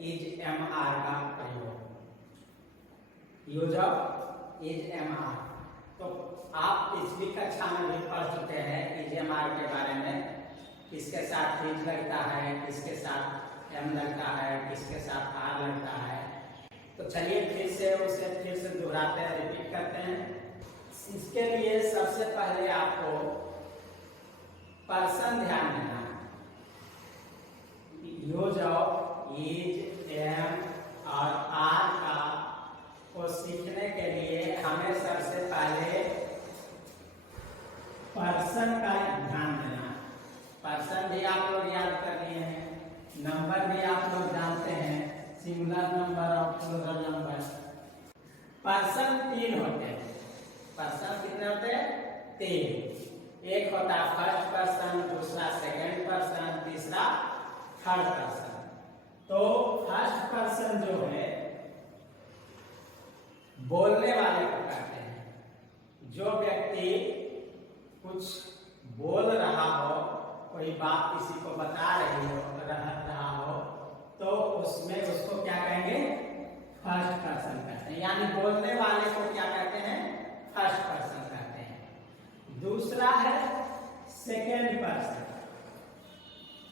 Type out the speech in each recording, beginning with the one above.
Is am are का प्रयोग, use of is am are. तो आप पिछली कक्षा में भी पढ़ चुके हैं इज एम आर के बारे में, किसके साथ इज लगता है, किसके साथ एम लगता है, किसके साथ आर लगता है। तो चलिए फिर से दोहराते हैं, रिपीट करते हैं। इसके लिए सबसे पहले आपको पर्सन ध्यान देना, यूज ऑफ इज एम और आर का को सीखने के लिए हमें सबसे पहले पर्सन का ध्यान देना। पर्सन भी आप लोग याद कर लिए हैं, नंबर भी आप लोग जानते हैं, सिंगुलर नंबर और प्लूरल नंबर। पर्सन 3 होते हैं। पर्सन कितने होते हैं? 3। एक होता है फर्स्ट पर्सन, दूसरा सेकंड पर्सन, तीसरा थर्ड पर्सन। तो फर्स्ट पर्सन जो है बोलने वाले को कहते हैं। जो व्यक्ति कुछ बोल रहा हो, कोई बात किसी को बता रहा हो, तो उसमें उसको क्या कहेंगे? फर्स्ट पर्सन कहते हैं। यानी बोलने वाले को क्या कहते हैं? फर्स्ट पर्सन कहते हैं। दूसरा है सेकेंड पर्सन।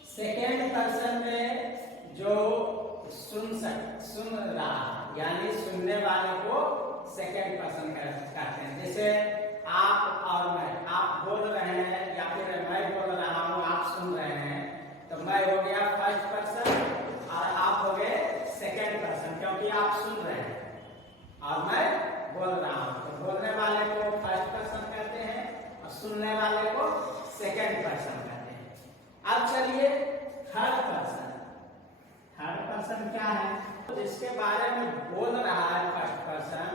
सेकेंड पर्सन में जो सुन रहा, यानी सुनने वाले को सेकेंड पर्सन कहते हैं। जैसे आप और मैं, आप बोल रहे हैं या फिर मैं बोल रहा हूँ, आप सुन रहे हैं, तो मैं हो गया फर्स्ट पर्सन और आप हो गए सेकेंड पर्सन, क्योंकि आप सुन रहे हैं और मैं बोल रहा हूँ। तो बोलने वाले को फर्स्ट पर्सन कहते हैं और सुनने वाले को सेकेंड पर्सन कहते हैं। अब चलिए थर्ड पर्सन। थर्ड पर्सन क्या है? जिसके बारे में बोल रहा है फर्स्ट पर्सन,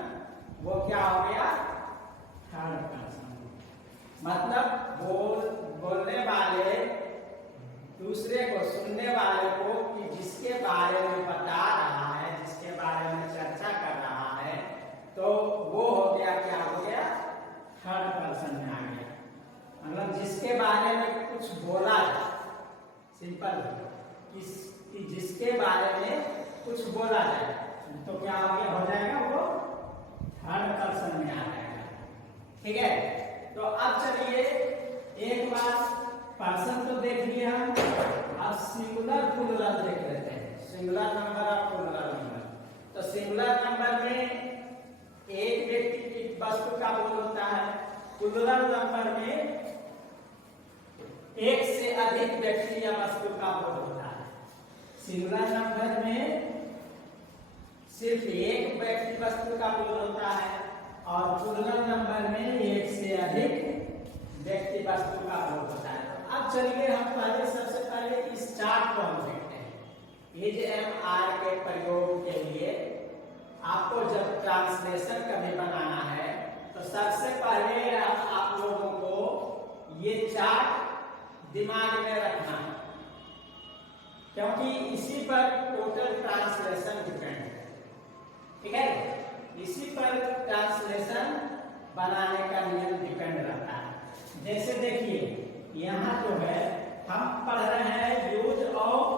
वो क्या हो गया? Third person. मतलब बोलने वाले दूसरे को, सुनने वाले को, कि जिसके बारे में बता रहा है, जिसके बारे में चर्चा कर रहा है, तो वो हो गया, क्या हो गया? थर्ड पर्सन में आ गया। मतलब जिसके बारे में कुछ बोला जाए, सिंपल, कि जिसके बारे में कुछ बोला जाए, तो क्या हो गया? हो जाएगा वो थर्ड पर्सन में आ जाएगा। ठीक है? तो अब चलिए एक बार पर्सन तो देख लिया हम, अब सिंगुलर प्लूरल देख लेते हैं। सिंगुलर नंबर और प्लूरल नंबर। तो सिंगुलर नंबर में एक व्यक्ति की वस्तु का बोल होता है। प्लूरल नंबर में एक से अधिक व्यक्ति या वस्तु का बोल होता है। सिंगुलर नंबर में सिर्फ एक व्यक्ति वस्तु का बोल होता है और प्लूरल नंबर में एक से अधिक व्यक्ति वस्तु का बोल होता है। अब चलिए हम सबसे पहले इस चार्ट को हम देखते हैं। इज एम आर के प्रयोग के लिए आपको जब ट्रांसलेशन कभी बनाना है, तो सबसे पहले आप लोगों को ये चार्ट दिमाग में रखना है, क्योंकि इसी पर टोटल ट्रांसलेशन डिपेंड है। ठीक है? इसी पर ट्रांसलेशन बनाने का नियम डिपेंड रहता है। जैसे देखिए यहाँ जो है हम पढ़ रहे हैं यूज ऑफ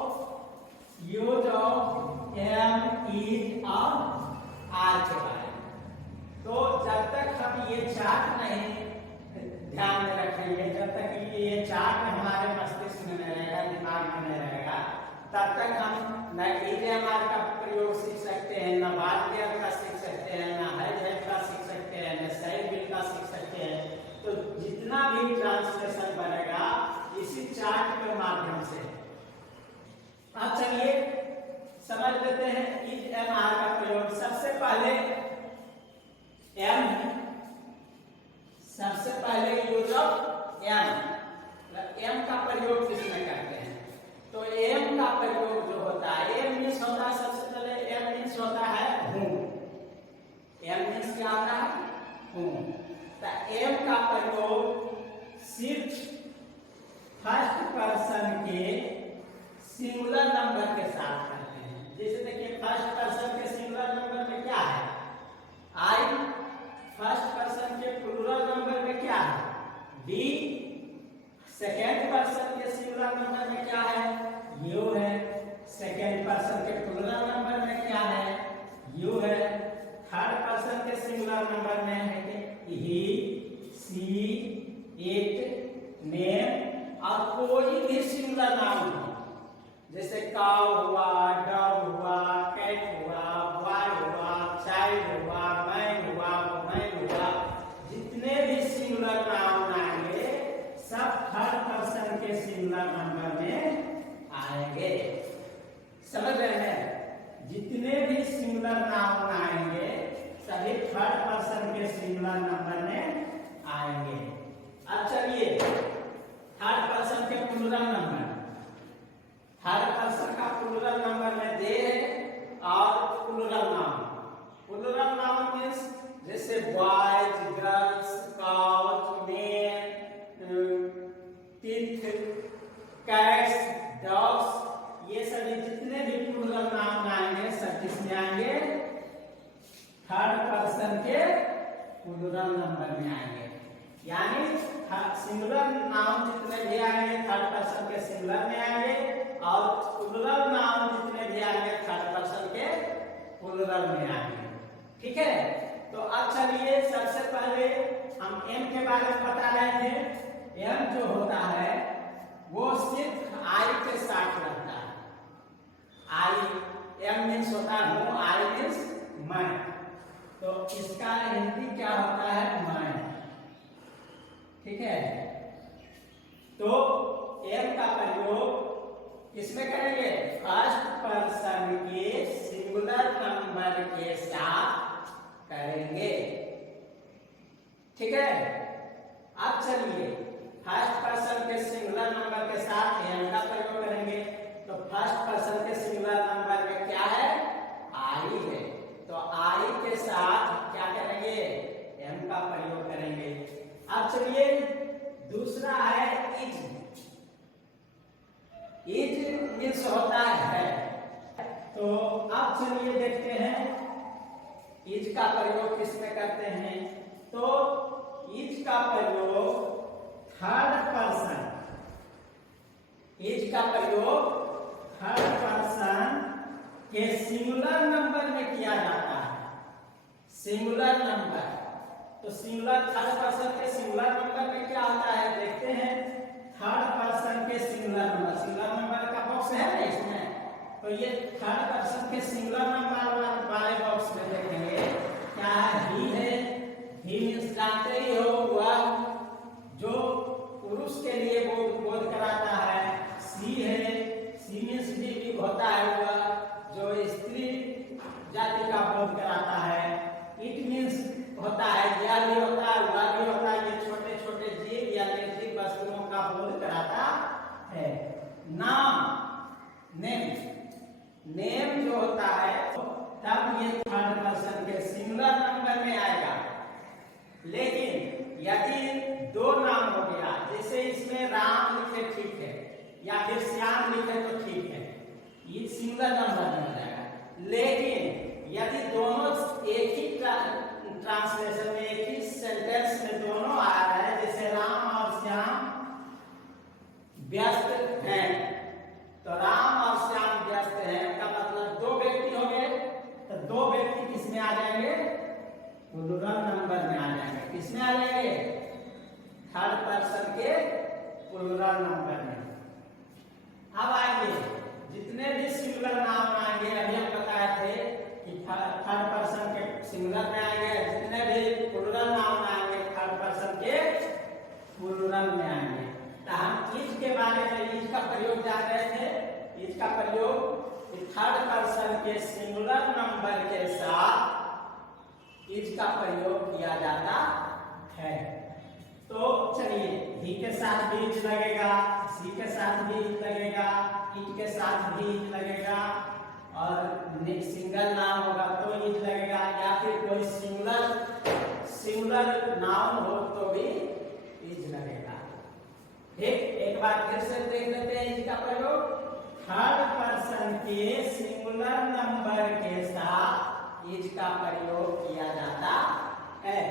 एम, इज और आर के बारे में। तो जब तक हम ये चार्ट नहीं ध्यान में रखेंगे, जब तक ये चार्ट हमारे मस्तिष्क में नहीं रहेगा, दिमाग में नहीं रहेगा, तब तक हम न इज एम आर का प्रयोग सीख सकते हैं, न बात का सीख सकते हैं, न है का सीख सकते हैं, न सही बिल का सीख सकते हैं। तो जितना भी ट्रांसलेशन बनेगा इसी चार्ट के माध्यम से। अब चलिए समझ लेते हैं इज एम आर का प्रयोग। सबसे पहले यूज ऑफ एम का प्रयोग किसमें करते हैं? तो एम का प्रयोग जो होता है, एम मीन्स होता है, सबसे पहले एम मीन्स होता है हूं। एम मीन्स क्या होता है? हूं। तो एम का प्रयोग सिर्फ फर्स्ट पर्सन के सिंगुलर नंबर के साथ करते हैं। जैसे देखिए फर्स्ट पर्सन के सिंगुलर नंबर में क्या है? आई। फर्स्ट पर्सन के प्लूरल नंबर में क्या है? डी। सेकेंड पर्सन के सिंगुलर नंबर में क्या है? यू है। सेकेंड पर्सन के प्लूरल सिंगुलर नाउन हो, जैसे काउ हुआ, डॉग हुआ, कैट हुआ, बॉय हुआ, चाइल्ड हुआ, मैन हुआ, वुमेन हुआ, जितने भी सिंगुलर नाउन आएंगे सब थर्ड पर्सन के सिंगुलर नंबर में आएंगे। समझ रहे हैं? जितने भी सिंगुलर नाउन आएंगे सभी थर्ड पर्सन के सिंगुलर नंबर में आएंगे। अब चलिए थर्ड पर्सन के प्लूरल नंबर, थर्ड पर्सन का प्लूरल नंबर में दे और plural noun. Plural noun means जैसे boys, girls, cows, men, teeth, cats, dogs, ये सभी जितने भी प्लूरल नाउन आएंगे सब किसमें आएंगे? थर्ड पर्सन के प्लूरल नंबर में आएंगे। यानी सिंगुलर नाउन जितने भी आएंगे थर्ड पर्सन के सिंगुलर में आएंगे और प्लूरल नाउन जितने भी आएंगे थर्ड पर्सन के प्लूरल में आएंगे। ठीक है? तो अब चलिए सबसे पहले हम एम के बारे में बता रहे थे। एम जो होता है वो सिर्फ आई के साथ रहता है। आई, एम मीन्स होता है हूँ, आई मीन्स मैं, तो इसका हिंदी क्या होता है? मैं। ठीक है? तो एम का प्रयोग किसमें करेंगे? फर्स्ट पर्सन के सिंगुलर नंबर के साथ करेंगे। ठीक है? अब चलिए फर्स्ट पर्सन के सिंगुलर नंबर के साथ एम का प्रयोग करेंगे। तो फर्स्ट पर्सन के सिंगुलर नंबर में क्या है? आई है, तो आई के साथ क्या करेंगे? एम का प्रयोग करेंगे। अब चलिए दूसरा है इज। इज मीन्स होता है। तो अब चलिए देखते हैं इज का प्रयोग किसमें करते हैं। तो इज का प्रयोग थर्ड पर्सन, इज का प्रयोग थर्ड पर्सन के सिंगुलर नंबर में किया जाता है। सिंगुलर नंबर, तो सिंगुलर थर्ड पर्सन के सिंगुलर नंबर में क्या होता है देखते हैं। थर्ड पर्सन के सिंगुलर नंबर, सिंगुलर नंबर का बॉक्स है ना इसमें, तो ये थर्ड पर्सन के सिंगुलर नंबर वाले बॉक्स में देखेंगे क्या है? ही है। ही मीन्स जानते ही हो वह जो पुरुष के लिए बोध कराता है। सी है, सी मीन्स भी होता है वह जो स्त्री जाति का बोध कराता है। इट मीन्स होता है, यह भी होता है, वह भी होता है, ये छोटे छोटे जीव या निर्जीव वस्तुओं का बोध कराता है। नाम, नेम, नेम जो होता है तब ये थर्ड पर्सन के सिंगुलर नंबर में आएगा। लेकिन यदि दो नाम हो गया, जैसे इसमें राम लिखे ठीक है या फिर श्याम लिखे तो ठीक है, ये सिंगुलर नंबर में हो जाएगा। लेकिन यदि दोनों एक ही ट्रांसलेशन में, एक ही सेंटेंस में दोनों आ रहा है, जैसे राम और श्याम व्यस्त हैं, तो राम और श्याम व्यस्त हैं का मतलब दो व्यक्ति हो गए, तो दो व्यक्ति किसमें आ जाएंगे? प्लूरल नंबर में आ जाएंगे। किसमें आ जाएंगे? थर्ड पर्सन के प्लूरल नंबर में। अब आएंगे जितने भी सिंगुलर नाउन आएंगे, अभी हम बताए थे कि थर्ड पर्सन के सिंगुलर में आएंगे, जितने भी प्लूरल नाउन आएंगे थर्ड पर्सन के प्लूरल में आएंगे। तो हम इज के बारे में, इज का प्रयोग जान रहे थे। इज का प्रयोग थर्ड पर्सन के सिंगुलर नंबर के साथ इज का प्रयोग किया जाता है। तो चलिए ही के साथ भी इज लगेगा, सी के साथ भी इज लगेगा, इट के साथ भी इज लगेगा, और सिंगल नाम होगा तो इज लगेगा, या फिर कोई सिंगुलर नाउन हो तो भी इज लगेगा। ठीक, एक बार फिर से देख लेते हैं इज का प्रयोग। थर्ड पर्सन के सिंगुलर नंबर के साथ इज का प्रयोग किया जाता है।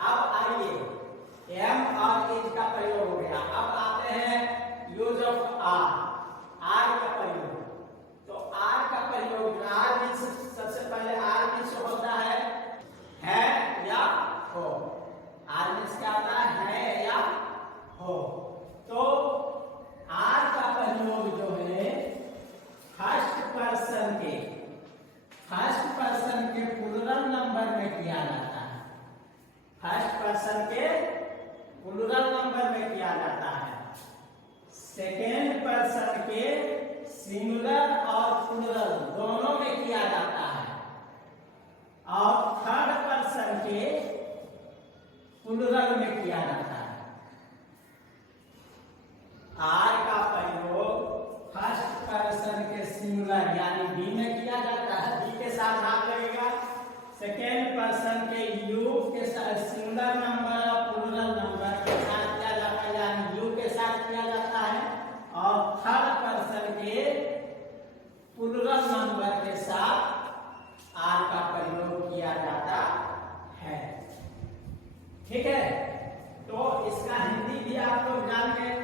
अब आइए एम और इज का प्रयोग हो गया। अब आते हैं यूज ऑफ आर, आर का प्रयोग। तो आर का प्रयोग, आर मीन्स सबसे पहले आर मीन्स होता है या हो। आर मीन्स क्या होता है या हो। तो आर का के सिंगुलर और प्लूरल दोनों में किया जाता है, और थर्ड पर्सन के प्लूरल में किया जाता है। आर का प्रयोग फर्स्ट पर्सन के सिंगुलर यानी बी में किया जाता है, बी के साथ हाथ लगेगा। सेकेंड पर्सन के यू के साथ सिंगुलर नंबर और प्लूरल नंबर के साथ किया जाता है, यानी यू के साथ किया जाता है। और थर्ड पर्सन के प्लूरल नंबर के साथ आर का प्रयोग किया जाता है। ठीक है, तो इसका हिंदी भी आप लोग जान गए।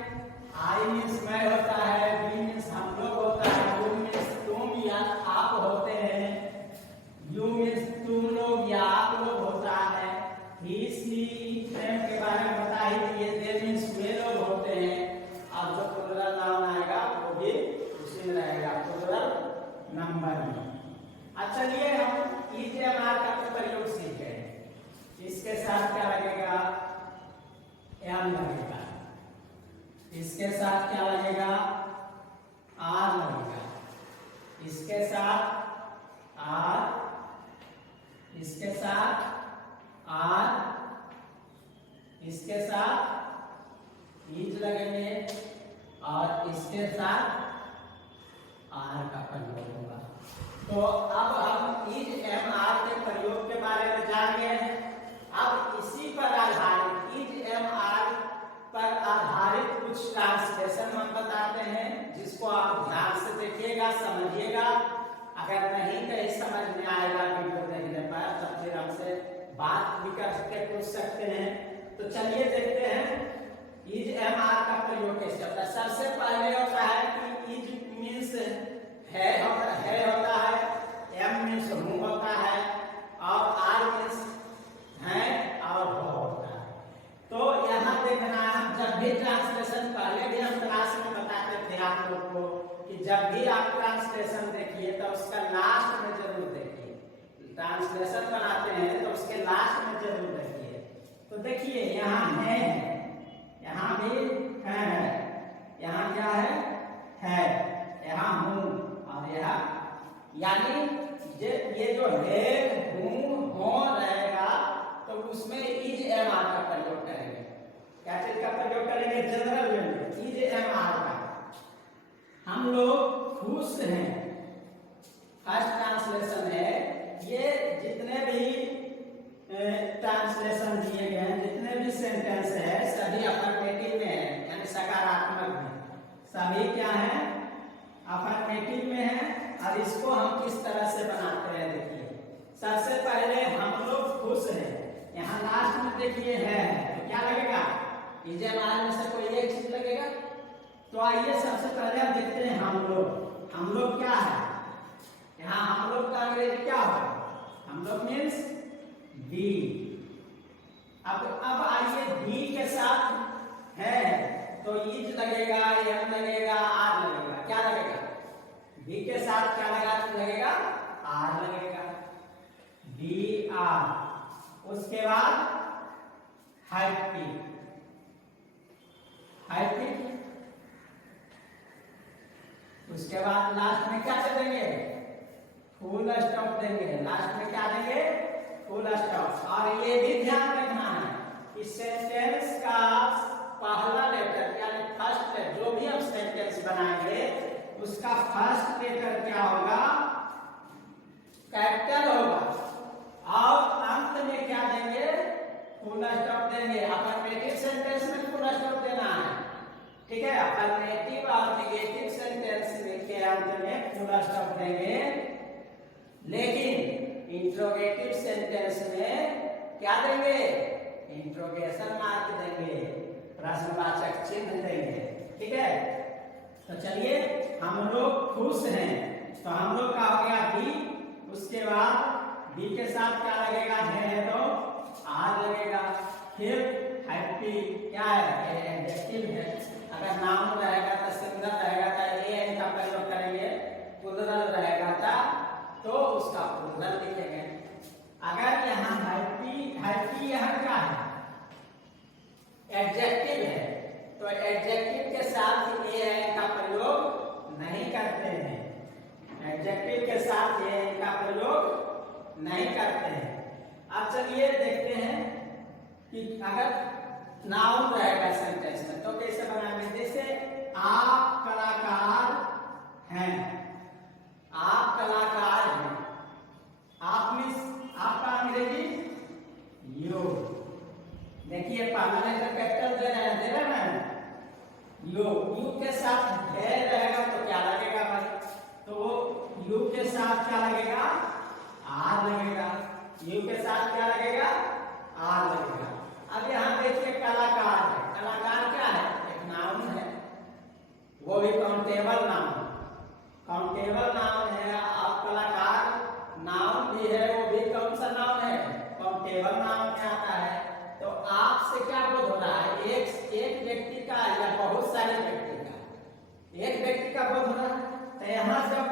आई मीन्स मैं होता है, बी मीन्स हम लोग होता है, यू मीन्स तुम या आप होते हैं, यू मीन्स तुम लोग या आप लोग होता है, ही सी प्रेम के बारे में बता ही दिए, दे मीन्स वे लोग होते हैं। अब जो प्लूरल नाउन आएगा वो भी उसी में रहेगा, प्लूरल नंबर में। अच्छा, चलिए हम इज एम आर का प्रयोग सीखे। इसके साथ क्या लगेगा? एम लगेगा। इसके साथ क्या लगेगा? आर लगेगा। इसके साथ आर, इसके साथ आर, इसके साथ इज लगेंगे, और इसके साथ आर का प्रयोग होगा। तो अब हम इज एम आर के प्रयोग के बारे में जान गए हैं। अब इसी पर आधारित इज एम आर पर आधारित कुछ ट्रांसलेशन हम बताते हैं, जिसको आप ध्यान से देखिएगा, समझिएगा। अगर नहीं कहीं समझ में आएगा वीडियो देखने पर, तब फिर हमसे बात भी कर सकते, पूछ सकते हैं। तो चलिए देखते हैं इज एम आर का प्रयोग कैसे होता है। सबसे पहले होता है कि इज मीन्स है होता है, एम मीन्स हूँ होता है, और आर मीन्स है और हो होता है। तो यहाँ देखना है, जब भी ट्रांसलेशन, पहले भी हम क्लास में बताते थे आप लोग को कि जब भी आप ट्रांसलेशन देखिए तो उसका लास्ट में जरूर देखिए। ट्रांसलेशन बनाते हैं तो उसके लास्ट में जरूर देखिए। तो देखिए यहाँ है, यहाँ भी है, यहाँ क्या है, यहाँ हूँ, और यहाँ यानी ये जो है, हूँ, हो रहेगा, तो उसमें इज एम आर का प्रयोग करेंगे। क्या चीज का प्रयोग करेंगे? जनरल में इज एम आर का। हम लोग खुश हैं, फर्स्ट ट्रांसलेशन है। ये जितने भी ट्रांसलेशन दिए गए हैं, जितने भी सेंटेंस है, सभी अफर्मेटिव में है, यानी सकारात्मक में। सभी क्या है? अफर्मेटिव में है। और इसको हम किस तरह से बनाते हैं देखिए। सबसे पहले हम लोग खुश हैं, यहाँ लास्ट में देखिए है, तो क्या लगेगा? इज एम आर में से कोई एक चीज लगेगा। तो आइए सबसे पहले आप देखते हैं हम लोग क्या है? यहाँ हम लोग का अंग्रेजी क्या होगा? हम लोग मीन्स बी। अब आइए बी के साथ है, तो इज लगेगा, एम लगेगा, आर लगेगा। क्या लगेगा? बी के साथ क्या लगेगा? आर लगेगा, बी आर। उसके बाद हैप्पी, उसके बाद लास्ट में क्या देंगे? फुल स्टॉप देंगे। लास्ट में क्या देंगे? Full stop. और ये भी ध्यान रखना है कि सेंटेंस का पहला लेटर यानी फर्स्ट लेटर, जो भी हम सेंटेंस बनाएंगे उसका फर्स्ट लेटर क्या होगा? कैपिटल होगा, और अंत में क्या देंगे? फुल स्टॉप देंगे। अफर्मेटिव सेंटेंस में फुल स्टॉप देना है, ठीक है। अफर्मेटिव और नेगेटिव सेंटेंस के अंत में फुल स्टॉप देंगे, लेकिन इंट्रोगेटिव सेंटेंस में क्या देंगे? इंट्रोगेशन मार्क देंगे, प्रश्नवाचक चिन्ह देंगे, ठीक है। तो चलिए, हम लोग खुश हैं, तो हम लोग का हो गया बी। उसके बाद बी के साथ क्या लगेगा? है तो आर लगेगा। फिर हैप्पी क्या है? एडजेक्टिव है। अगर नाउन रहेगा तो सिंगुलर रहेगा तो ए का प्रयोग करेंगे, प्लूरल रहेगा तो उसका प्लूरल लिखेंगे। अगर यहाँ हैप्पी यहाँ क्या है? एडजेक्टिव है, तो एडजेक्टिव के साथ ए का प्रयोग नहीं करते हैं। एडजेक्टिव के साथ ये इनका प्रयोग नहीं करते हैं। अब चलिए देखते हैं कि अगर नाउन रहेगा सेंटेंस में तो कैसे बनाएंगे। जैसे आप कलाकार हैं, आप कलाकार हैं। आप मीन्स आपका अंग्रेजी यू। देखिए पहला लेटर कैपिटल दे रहे हैं यू। यू के साथ है रहेगा तो क्या लगेगा भाई, तो यू के साथ क्या लगेगा, आर लगेगा। यू के साथ क्या लगेगा, आर लगेगा। अब यहाँ देखिए कलाकार है, कलाकार क्या है, एक नाउन है, वो भी काउंटेबल नाउन, काउंटेबल नाउन है। अब कलाकार नाउन भी है, वो भी कौन सा नाउन है, काउंटेबल नाउन में आता है। तो आपसे क्या बोध हो रहा है, एक व्यक्ति का या बहुत सारे व्यक्ति का, एक व्यक्ति का बोध हो रहा है। तो यहाँ जब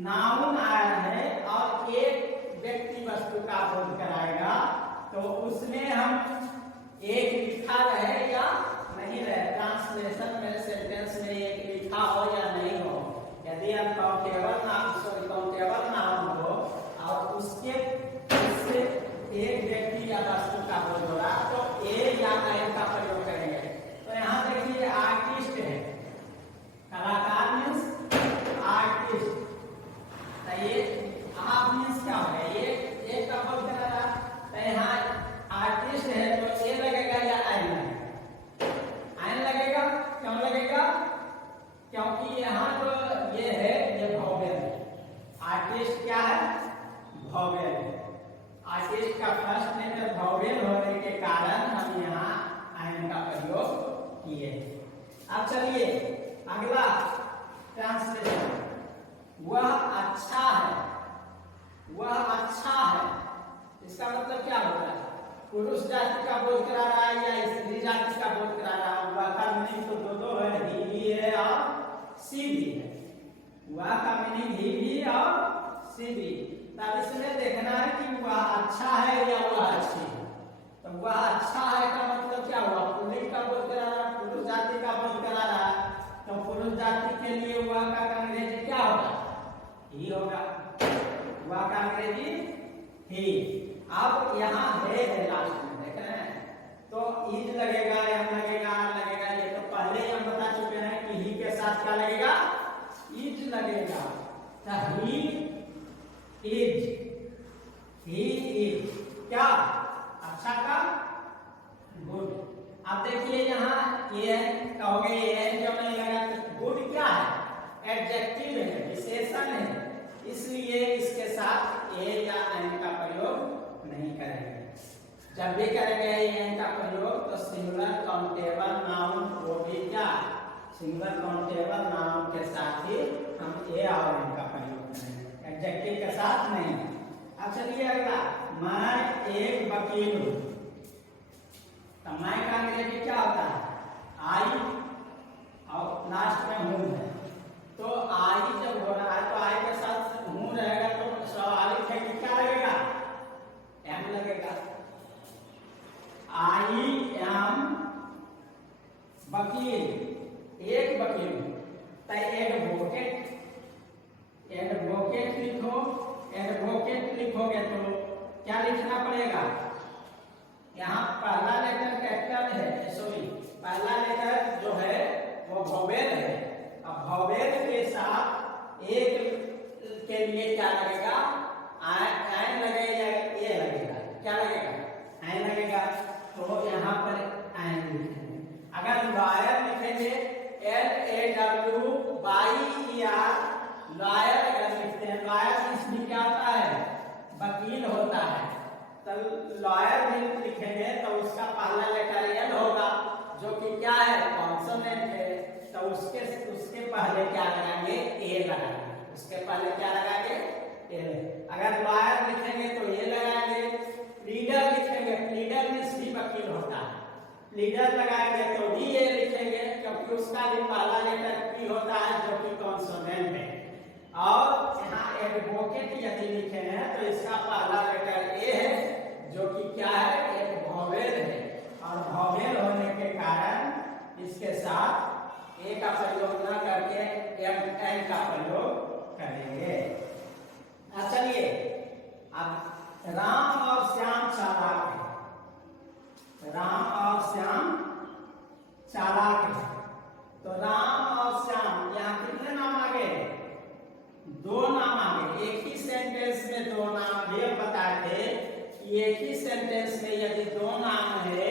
नाउन आया है और एक व्यक्ति वस्तु का बोध कराएगा तो उसमें हम एक लिखा रहे या नहीं रहे, ट्रांसलेशन में सेंटेंस में एक लिखा हो या नहीं हो। यदि हम काउंटेबल नाउन हो और उसके एक व्यक्ति या वस्तु का बोध हो रहा तो ए या एन का प्रयोग करेंगे। तो यहाँ देखिए आर्टिस्ट है, कलाकार मीन्स आर्टिस्ट। तो ये आप मीन्स क्या हो गया, ये का बोध करा रहा। तो यहाँ आर्टिस्ट है तो ए लगेगा या एन लगेगा, एन लगेगा। क्यों लगेगा, क्योंकि यहाँ जो ये है ये वोवेल है। आर्टिस्ट क्या है, वोवेल है। आर्टिस्ट का फर्स्ट लेटर वोवेल होने के कारण हम यहाँ एन का प्रयोग किए। अब चलिए अगला ट्रांसलेशन, वह अच्छा है, वह अच्छा है। इसका मतलब क्या होता है, पुरुष जाति का बोध करा रहा है या स्त्री जाति का बोध करा रहा है। वह का मीनिंग तो दो है, ही भी है और सी भी है। वह का मीनिंग ही भी और सी भी। तब इसमें देखना है कि वह अच्छा है या वह अच्छी है। तो वह अच्छा है का मतलब क्या हुआ, पुरुष का बोध करा रहा, पुरुष जाति का बोध करा रहा। तो पुरुष जाति के लिए वह का अंग्रेजी क्या होगा, ही होगा। वह का अंग्रेजी ही। अब यहाँ है लास्ट में देख रहे हैं, तो इज लगेगा, एम लगेगा, आर लगेगा। ये तो पहले ही हम बता चुके हैं कि ही के साथ क्या लगेगा, इज लगेगा। तो ही इज, ही इज क्या, अच्छा का गुड। अब देखिए यहाँ ये कहोगे ये क्यों नहीं लगा, गुड क्या है, एडजेक्टिव है, विशेषण है, इसलिए इसके साथ ए या एन का प्रयोग नहीं करेंगे। जब भी करेंगे एन का प्रयोग तो सिंगुलर काउंटेबल नाउन, वो भी क्या, सिंगुलर काउंटेबल नाउन के साथ ही हम ए और एन का प्रयोग करेंगे, एडजेक्टिव के साथ नहीं। अब चलिए अगला, मैं एक वकील हूँ। तो मैं का अंग्रेजी क्या होता है, आई और लास्ट में हूँ है। तो आई जब हो रहा है तो आई के साथ हूँ रहेगा तो स्वाभाविक है कि क्या लगेगा, एम लगेगा। आई एम वकील, एक वकील हूँ। तो एडवोकेट, एडवोकेट लिखो, एडवोकेट लिखोगे तो क्या लिखना पड़ेगा, यहाँ पहला लेटर कैपिटल है, सॉरी पहला लेटर जो है वो वोवेल है। अब वोवेल के साथ एक के लिए क्या लगेगा, एन लगेगा, ए लगेगा, क्या लगेगा, एन लगेगा। तो यहाँ पर एन लिखेंगे। अगर लॉयर लिखेंगे LAWYER, लॉयर अगर लिखते हैं, लॉयर इसमें क्या होता है, वकील होता है। तो लॉयर में लिखेंगे तो उसका पहला लेटर एल होगा जो कि क्या है, कॉन्सोनेंट है। तो उसके पहले क्या लगाएंगे, ए लगाएंगे, उसके पहले क्या लगाएंगे, ए। अगर लॉयर लिखेंगे तो ये लगाएंगे। लीडर लिखेंगे, लीडर में भी वकील होता है, लीडर लगाएंगे तो भी ये लिखेंगे क्योंकि उसका भी पहला लेटर पी होता है जो कि कॉन्सोनेंट है। और यहाँ एडवोकेट यदि लिखे हैं तो इसका पहला लेटर ए है जो कि क्या है, एक वोवेल है। और वोवेल होने के कारण इसके साथ ए का प्रयोग न करके एन का प्रयोग करेंगे। चलिए, अब राम और श्याम चालाक है। राम और श्याम चालाक है। तो राम और श्याम, यहाँ कितने नाम आ गए? दो नाम आ गए। एक ही सेंटेंस में दो नाम भी बताए थे कि एक ही सेंटेंस में यदि दो नाम है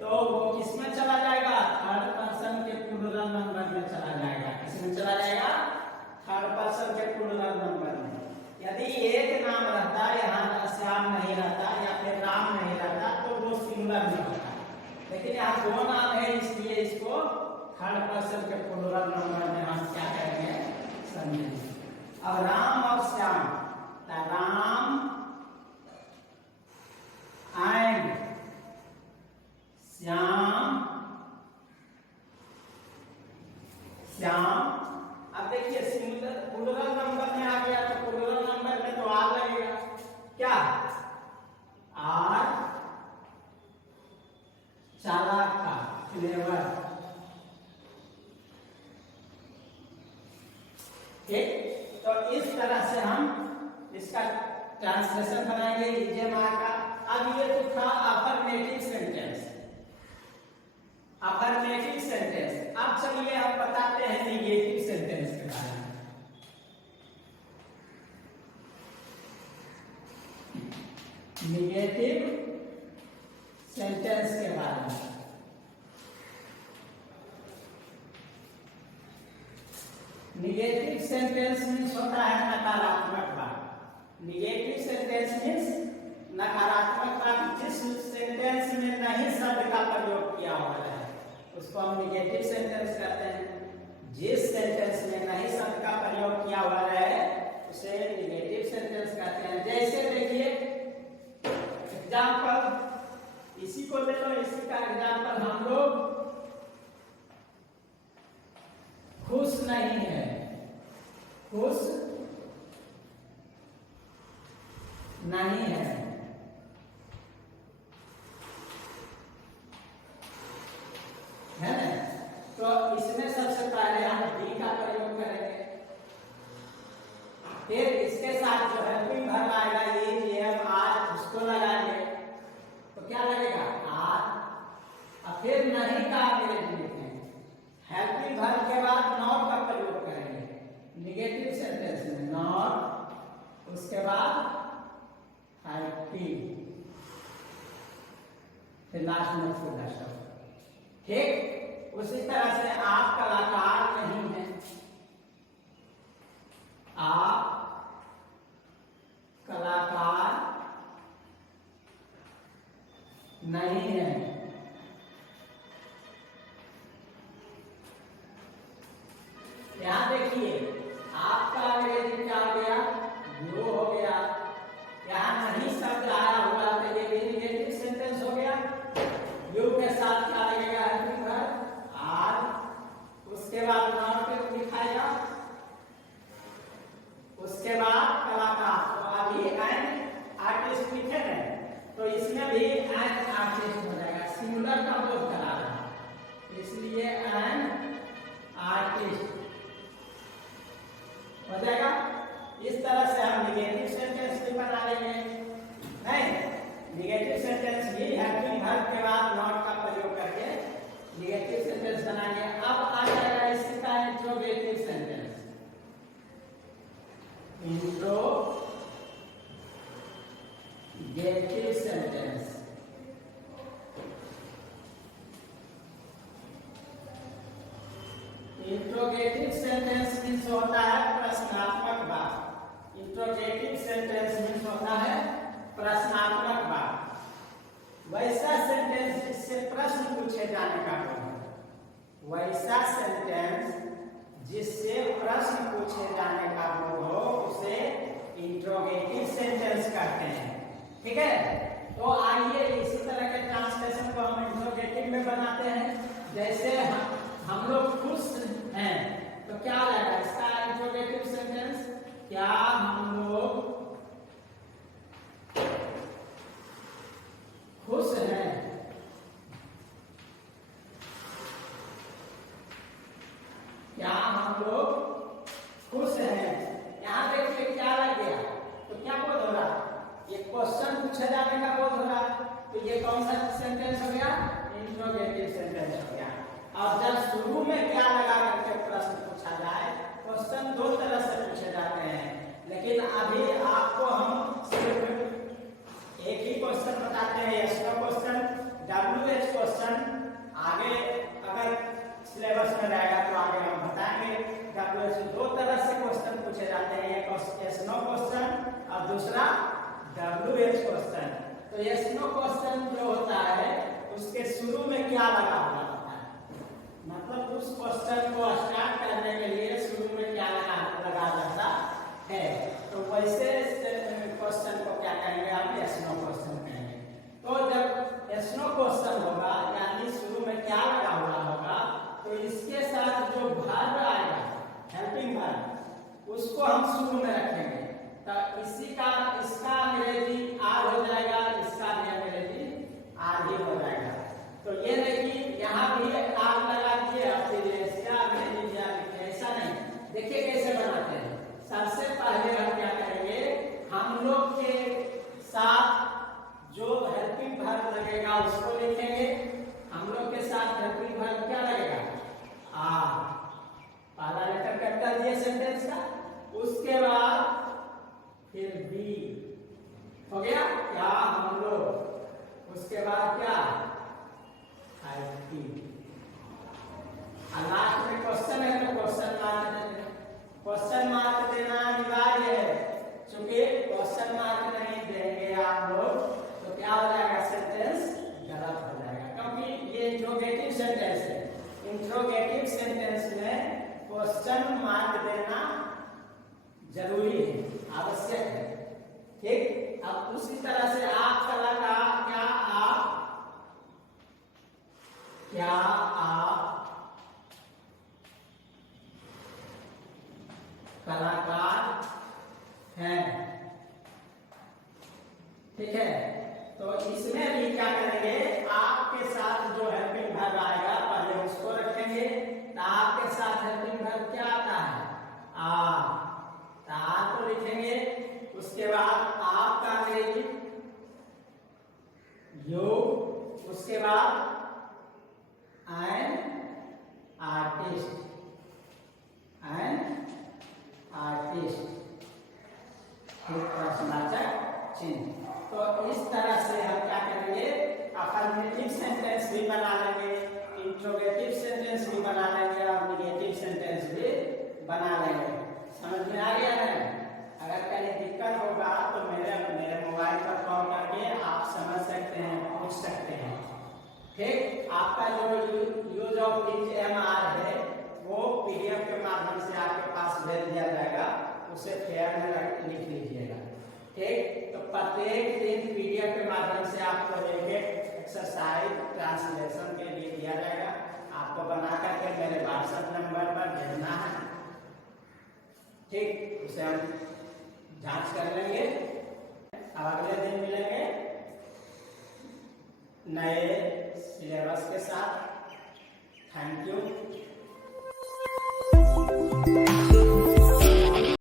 तो वो किसमें चला जाएगा? थर्ड पर्सन के प्लूरल नंबर में चला जाएगा। किसमें चला जाएगा? थर्ड पर्सन के प्लूरल नंबर में। यदि एक नाम रहता, यहाँ श्याम नहीं रहता या फिर राम नहीं रहता, तो वो सिंगुलर में होता। लेकिन यहाँ दो नाम है, इसलिए इसको थर्ड पर्सन के प्लूरल नंबर में हम क्या करेंगे? समझेंगे। अब राम और श्याम, राम एंड श्याम, श्याम। अब देखिए, सिंगुलर प्लूरल नंबर में आ गया, तो प्लूरल नंबर में तो आर लगेगा। क्या? आर, चालाक का, क्लेवर। ठीक, तो इस तरह से हम इसका ट्रांसलेशन बनाएंगे इडियम का। अब ये तो था अफर्मेटिव सेंटेंस, अफर्मेटिव सेंटेंस। अब चलिए हम बताते हैं निगेटिव सेंटेंस के बारे में। निगेटिव सेंटेंस के बारे में। निगेटिव सेंटेंस मीन्स होता है नकारात्मक बात। निगेटिव सेंटेंस मीन्स नकारात्मक बात। जिस सेंटेंस में नहीं शब्द का प्रयोग किया हुआ है उसको हम निगेटिव सेंटेंस कहते हैं। जिस सेंटेंस में नहीं शब्द का प्रयोग किया हुआ है उसे निगेटिव सेंटेंस कहते हैं। जैसे देखिए, एग्जाम्पल इसी को ले लो। इसी का एग्जाम्पल, हम लोग खुश नहीं है। खुश नहीं है, है ना? तो इसमें सबसे पहले हम बी का प्रयोग करेंगे। फिर इसके साथ जो है हेल्पिंग वर्ब आएगा, एम आर, उसको लगाएंगे तो क्या लगेगा? आर। और फिर नहीं का अंग्रेजी लिखेंगे। हेल्पिंग वर्ब के बाद नॉट का प्रयोग करेंगे निगेटिव सेंटेंस में, नॉट। उसके बाद हेल्पिंग, फिर लास्ट में फुल स्टॉप। ठीक, उसी तरह से आप कलाकार नहीं है। आप कलाकार नहीं है। यहां देखिए, आपका अंग्रेजी क्या हो गया? यू हो गया। यहां नहीं शब्द आया हुआ तो ये भी निगेटिव सेंटेंस हो गया। यू के साथ क्या लगेगा? Helping verb are. उसके बाद नॉट दिखाएगा। उसके बाद कलाकार। तो अभी एन आर्टिस्ट लिखे हैं तो इसमें भी एन आर्टिस्ट हो जाएगा। सिंगुलर का बोध करा रहा है इसलिए एन आर्टिस्ट हो जाएगा। इस तरह से हम निगेटिव सेंटेंस भी बना लेंगे। नहीं, निगेटिव सेंटेंस भी हेल्पिंग वर्ब के बाद नॉट का प्रयोग करके निगेटिव सेंटेंस बनाएंगे। अब आ जाएगा इसका interrogative sentence. Interrogative sentence, interrogative sentence means होता है प्रश्नात्मक बात। इंट्रोगेटिव सेंटेंस मीन्स होता है प्रश्नात्मक बात। वैसा सेंटेंस जिससे प्रश्न पूछे जाने का बोध हो, वैसा सेंटेंस जिससे प्रश्न पूछे जाने का बोध हो उसे इंट्रोगेटिव सेंटेंस कहते हैं। ठीक है, तो आइए इसी तरह के ट्रांसलेशन को हम इंट्रोगेटिव में बनाते हैं। जैसे हम लोग खुश हैं तो क्या लगेगा इसका इंट्रोगेटिव सेंटेंस? क्या हम लोग खुश हैं? क्या हम लोग पूछे जाने का बोध हो रहा है, तो ये कौन सा सेंटेंस हो गया? इंट्रोगेटिव सेंटेंस हो गया। अब जब शुरू में क्या लगा करके प्रश्न पूछा जाए, क्वेश्चन दो तरह से पूछे जाते हैं, लेकिन अभी आपको हम सिर्फ एक ही क्वेश्चन बताते हैं, yes no question, WH question. आगे अगर सिलेबस में रहेगा तो आगे हम बताएंगे। WH दो तरह से क्वेश्चन पूछे जाते हैं, एक यस नो क्वेश्चन और दूसरा WH क्वेश्चन। तो यस नो क्वेश्चन जो होता है उसके शुरू में क्या लगा हुआ होता है, मतलब उस क्वेश्चन को स्टार्ट करने के लिए शुरू में क्या लगा जाता है, तो वैसे क्वेश्चन को क्या कहेंगे आप? यस नो क्वेश्चन कहेंगे। तो जब यस नो क्वेश्चन होगा यानी शुरू में क्या लगा हुआ होगा, तो इसके साथ जो वर्ब आएगा, हेल्पिंग वर्ब, उसको हम शुरू में रखेंगे। तो इसका अंग्रेजी आर हो जाएगा, इसका भी अंग्रेजी आर ही हो जाएगा। तो ये देखिए यहाँ भी आर लगा दिए और फिर इसका अंग्रेजी ऐसा नहीं। देखिए कैसे बनाते हैं। सबसे पहले हम क्या करेंगे, हम लोग के साथ जो हेल्पिंग वर्ब लगेगा उसको लिखेंगे। हम लोग के साथ हेल्पिंग वर्ब क्या लगेगा? आर। पहला लेटर कैपिटल दिए सेंटेंस का, उसके बाद फिर बी हो गया क्या? हम लोग, उसके बाद क्या? लास्ट में क्वेश्चन है तो क्वेश्चन मार्क देना अनिवार्य है। चूंकि क्वेश्चन मार्क नहीं देंगे आप लोग तो क्या हो जाएगा? सेंटेंस गलत हो जाएगा, क्योंकि ये इंट्रोगेटिव सेंटेंस है। इंट्रोगेटिव सेंटेंस में क्वेश्चन मार्क देना जरूरी है, आवश्यक है। ठीक, अब उसी तरह से आप कलाकार, क्या आप कलाकार हैं? ठीक है, तो इसमें भी क्या करेंगे, आपके साथ जो हेल्पिंग वर्ब आएगा पहले उसको रखेंगे। तो आपके साथ हेल्पिंग वर्ब क्या आता है? आ। को लिखेंगे, उसके बाद आपका अंग्रेजी यू, उसके बाद एन आर्टिस्ट, प्रश्नवाचक चिन्ह। तो इस तरह से हम क्या करेंगे, अफर्मेटिव सेंटेंस भी बना लेंगे, इंट्रोगेटिव सेंटेंस भी बना लेंगे और नेगेटिव सेंटेंस भी बना लेंगे। समझ में आ गया है? अगर कहीं दिक्कत होगा तो मेरे मोबाइल पर कॉल करके आप समझ सकते हैं, पूछ सकते हैं। ठीक, आपका जो यूज ऑफ HMR है वो PDF के माध्यम से आपके पास भेज दिया जाएगा, उसे फेयर में लिख लीजिएगा। ठीक, तो प्रत्येक दिन PDF के माध्यम से आपको एक एक्सरसाइज ट्रांसलेशन के लिए दिया जाएगा, आपको बना करके मेरे WhatsApp नंबर पर भेजना है। ठीक, उसे हम जांच कर लेंगे। अगले दिन मिलेंगे नए सिलेबस के साथ। Thank you.